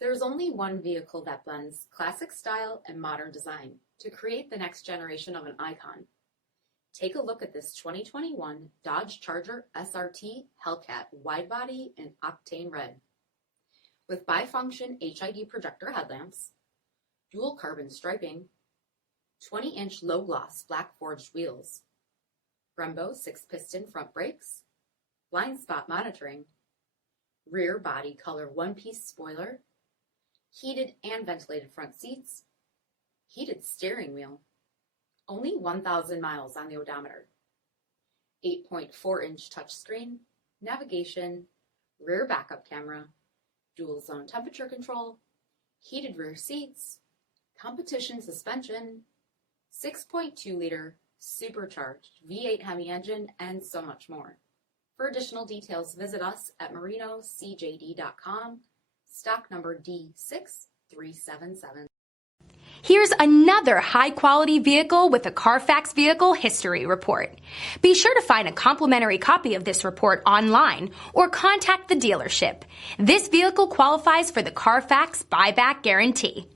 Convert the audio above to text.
There's only one vehicle that blends classic style and modern design to create the next generation of an icon. Take a look at this 2021 Dodge Charger SRT Hellcat Widebody in Octane Red. With bifunction HID projector headlamps, dual carbon striping, 20-inch low-gloss black forged wheels, BREMBO 6-piston front brakes, blind spot monitoring, rear body color one-piece spoiler, heated and ventilated front seats, heated steering wheel, only 1,000 miles on the odometer, 8.4-inch touchscreen, navigation, rear backup camera, dual zone temperature control, heated rear seats, competition suspension, 6.2-liter supercharged V8 HEMI engine, and so much more. For additional details, visit us at marinocjd.com, stock number D6377. Here's another high-quality vehicle with a CARFAX vehicle history report. Be sure to find a complimentary copy of this report online or contact the dealership. This vehicle qualifies for the CARFAX buyback guarantee.